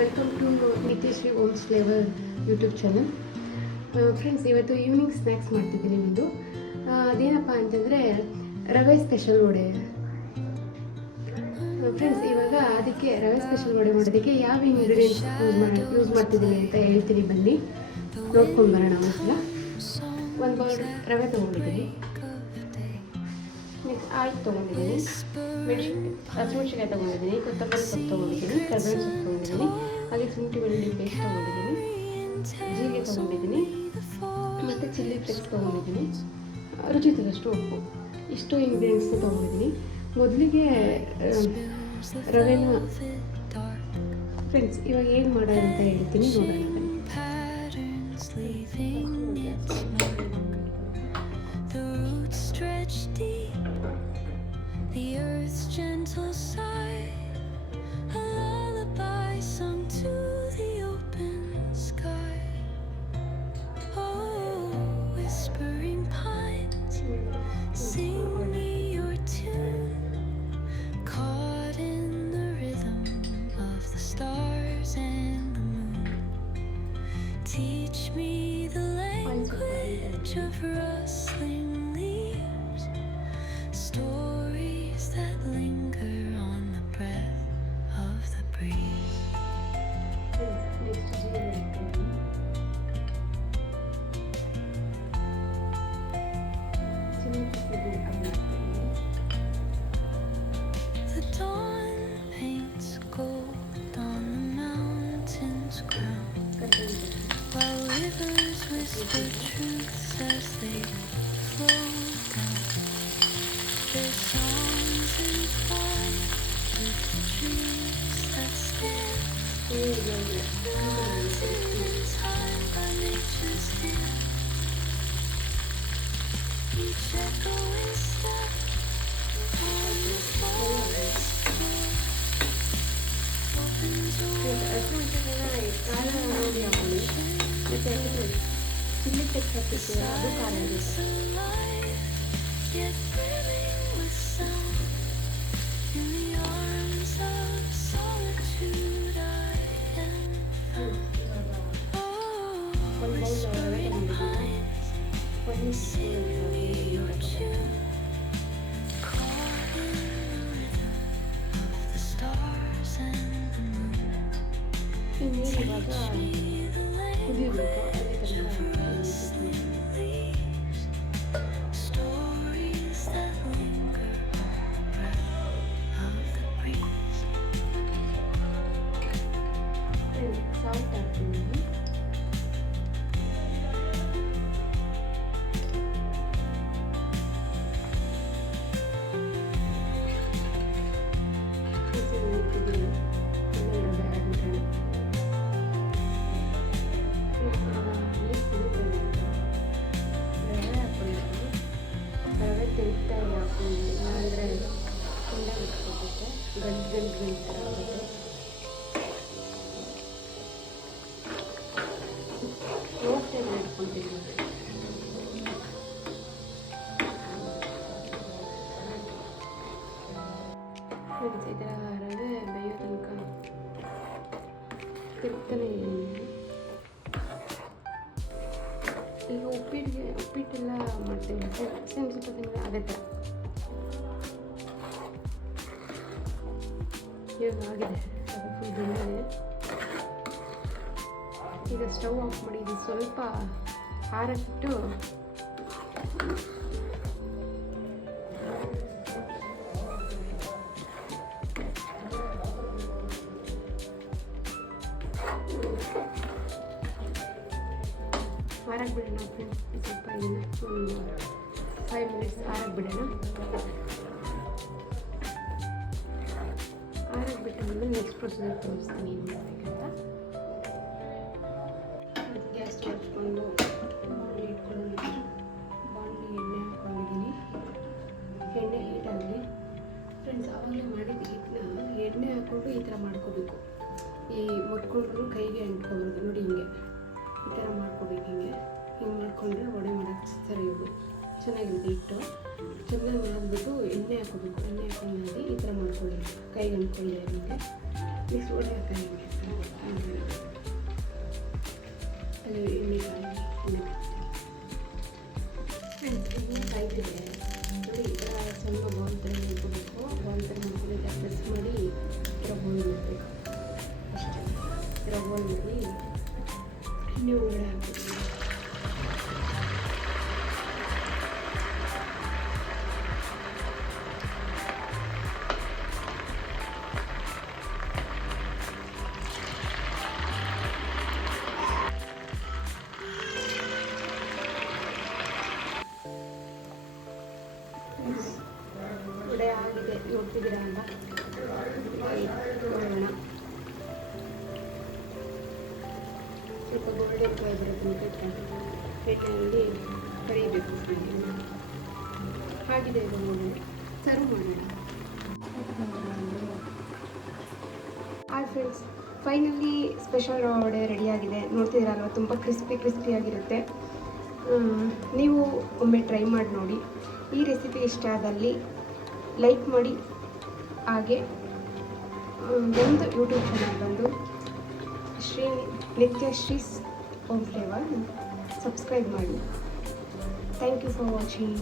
Welcome to Nithyashree homes flavour YouTube channel. Friends, ಇವತ್ತು evening snacks ಮಾಡ್ತಿದ್ದೀನಿ. ಒಂದು ಅದೇನಪ್ಪ ಅಂತಂದರೆ ರವೆ ಸ್ಪೆಷಲ್ ವಡೆ. ಫ್ರೆಂಡ್ಸ್, ಇವಾಗ ಅದಕ್ಕೆ ರವೆ ಸ್ಪೆಷಲ್ ವಡೆ ಮಾಡೋದಕ್ಕೆ ಯಾವ ಇಂಗ್ರೀಡಿಯೆಂಟ್ಸ್ ಯೂಸ್ ಮಾಡ್ತಿದ್ದೀನಿ ಅಂತ ಹೇಳ್ತೀನಿ, ಬನ್ನಿ ನೋಡ್ಕೊಂಡು ಬರೋಣ. ಒಂದ್ಸಲ ಒಂದು ಬೌಲ್ ರವೆ ತೊಗೊಂಡಿದ್ದೀನಿ, ನೆಕ್ಸ್ಟ್ ಆಯಿಲ್ ತೊಗೊಂಡಿದ್ದೀನಿ, ಹಸಿಮೆಣ್ಸಿನ್ಕಾಯಿ ತೊಗೊಂಡಿದ್ದೀನಿ, ಕೊತ್ತಂಬರಿ ಸೊಪ್ಪು ತೊಗೊಂಡಿದ್ದೀನಿ, ಕರ್ಬೇವಿನ ಸೊಪ್ಪು ತೊಗೊಂಡಿದ್ದೀನಿ, ಹಾಗೆ ಶುಂಠಿ ಬೆಳ್ಳುಳ್ಳಿ ಪೇಸ್ಟ್ ತೊಗೊಂಡಿದ್ದೀನಿ, ಜೀರಿಗೆ ತೊಗೊಂಡಿದ್ದೀನಿ, ಮತ್ತು ಚಿಲ್ಲಿ ಫ್ಲೇಕ್ಸ್ ತೊಗೊಂಡಿದ್ದೀನಿ, ರುಚಿ ತಕ್ಕಷ್ಟು ಉಪ್ಪು. ಇಷ್ಟು ಇಂಗ್ರೀಡಿಯೆಂಟ್ಸ್ನ ತೊಗೊಂಡಿದ್ದೀನಿ. ಮೊದಲಿಗೆ ರವೆನ ಫ್ರೆಂಡ್ಸ್ ಇವಾಗ ಏನು ಮಾಡೋದು ಅಂತ ಹೇಳ್ತೀನಿ, ನೋಡೋಣ. The earth's gentle sigh, a lullaby sung to the open sky. Oh, whispering pines, sing me your tune, caught in the rhythm of the stars and the moon. Teach me the language of rustling leaves, stories that linger on the breath of the breeze. The dawn paints gold on the mountain's crown, while rivers whisper truths as they flow down. Their songs entwined with the trees that stand, frozen in time by nature's hand. Each echoing step on the forest floor opens a world alive, yet brimming with sound. In the arms of solitude I am found. Oh, whispering pines, sing me your tune, caught in the rhythm of the stars and the moon. Teach me the language of rustling leaves, stories that linger on the breath of the breeze. Salt ಹಾಕ್ತೀನಿ. ರವೆ ತೆಗಿತಾಯಿ ಹಾಕೊಂಡು ಅಂದರೆ ತುಂಬ ಇಟ್ಕೊಬೇಕು, ಗಂಟು ಥರ ಆಗುತ್ತೆ. ರೋಸ್ಟೆಲ್ಲ ಇಟ್ಕೊತೀನಿ. Friends, ಈ ಥರ ರವೆ ಬೇಯೋ ತನಕ ತಿರುಗ್ತಾನೆ ಇದ್ದೀನಿ. ಈಗ ಉಪ್ಪಿಟ್ಟೆಲ್ಲ ಮಾಡ್ತೀವಿ, ಸೇಮ್ ಸ್ವಲ್ಪ ತಿಂಗಳು ಅದೇ ಥರ. ಇವಾಗ ಆಗಿದೆ, ಅದು ಫುಲ್ ಬೆಂದಿದೆ. ಈಗ ಸ್ಟವ್ ಆಫ್ ಮಾಡಿ ಇದು ಸ್ವಲ್ಪ ಆರಟ್ಟು ಆರಕ್ಕೆ ಬಿಡೋಣ ಫ್ರೆಂಡ್ಸ್. ಸ್ವಲ್ಪ ಇದನ್ನು ಒಂದು 5 ಮಿನಿಟ್ಸ್ ಆರಕ್ಕೆ ಬಿಡೋಣ. ಆರಕ್ಕೆ ಬಿಟ್ಟಾದ್ಮೇಲೆ ನೆಕ್ಸ್ಟ್ ಪ್ರೊಸೀಜರ್ ತೋರಿಸ್ತೀನಿ ಏನು ಮಾಡಬೇಕಂತ. ಗ್ಯಾಸ್ ಹಚ್ಕೊಂಡು ಬಾಣಲಿ ಇಟ್ಕೊಂಡು ಬಾಣಲಿ ಎಣ್ಣೆ ಹಾಕ್ಕೊಂಡಿದ್ದೀನಿ. ಎಣ್ಣೆ ಹೀಟ್ ಆಗಲಿ ಫ್ರೆಂಡ್ಸ್. ಆವಾಗಲೇ ಮಾಡಿದ ಹಿಟ್ಟನ್ನ ಎಣ್ಣೆ ಹಾಕ್ಕೊಂಡು ಈ ಥರ ಮಾಡ್ಕೋಬೇಕು. ಈ ಒಟ್ಕೊಂಡ್ರು ಕೈಗೆ ಅಂಟ್ಕೋಬಾರ್ದು. ನೋಡಿ, ಹಿಂಗೆ ಈ ಥರ ಮಾಡ್ಕೋಬೇಕು. ಹಿಂಗೆ ಮಾಡಿಕೊಂಡ್ರೆ ವಡೆ ಮಾಡೋಕ್ಕೆ ಸರಿ ಹೋಗೋದು, ಚೆನ್ನಾಗಿರುತ್ತೆ. ಹಿಟ್ಟು ಚೆನ್ನಾಗಿ ಮಾಡಿಬಿಟ್ಟು ಎಣ್ಣೆ ಹಾಕೋಬೇಕು. ಎಣ್ಣೆ ಹಾಕೊಂಡು ಮಾಡಿ ಈ ಥರ ಮಾಡ್ಕೊಳ್ಳಿ, ಕೈಗೆ ಅಂಟ್ಕೊಳ್ಳಿ. ಹಿಂಗೆ ನೆಕ್ಸ್ಟ್ ವಡೆ ಹಾಕಿ ಅದು ಎಣ್ಣೆ ಕಾಯ್ತಿದೆ ನೋಡಿ. ಈ ಥರ ಸ್ವಲ್ಪ ಬಾಲ್ ಥರ ಮಾಡ್ಕೋಬೇಕು. ಬಾಲ್ ಥರ ಮಾಡ್ಕೊಂಡು ಪ್ರೆಸ್ ಮಾಡಿ ಈ ಥರ ಬೋಲ್ ಮಾಡಬೇಕು ಅಷ್ಟೇ. ಈ ಥರ ಬೋಲ್ ಮಾಡಿ ಎಣ್ಣೆ ಒಳಗಡೆ ಹಾಕ್ಬೇಕು. ವಡೆ ಆಗಿದೆ, ನೋಡ್ತಿದ್ದೀರಾ ಅಂತ ನೋಡೋಣ. ಸ್ವಲ್ಪ ಗೋಲ್ಡನ್ ಕಲರ್ ಬರುತ್ತೆ ಪ್ಲೇಟಲ್ಲಿ ಕರಿಬೇಕು. ಆಗಿದೆ ಇದು ನೋಡಿ, ಸರ್ವ್ ಮಾಡೋಣ. ಹಾಯ್ ಫ್ರೆಂಡ್ಸ್, ಫೈನಲಿ ಸ್ಪೆಷಲ್ ರವಾ ವಡೆ ರೆಡಿಯಾಗಿದೆ. ನೋಡ್ತಿದ್ದೀರಲ್ವ, ತುಂಬ ಕ್ರಿಸ್ಪಿಯಾಗಿರುತ್ತೆ. ನೀವು ಒಮ್ಮೆ ಟ್ರೈ ಮಾಡಿ ನೋಡಿ. ಈ ರೆಸಿಪಿ ಇಷ್ಟ ಆದಲ್ಲಿ ಲೈಕ್ ಮಾಡಿ. ಹಾಗೆ ಒಂದು ಯೂಟ್ಯೂಬ್ ಚಾನಲ್ ಬಂದು ನಿತ್ಯಶ್ರೀಸ್ ಹೋಮ್ ಫ್ಲೇವರ್ ಸಬ್ಸ್ಕ್ರೈಬ್ ಮಾಡಿ. Thank you for watching.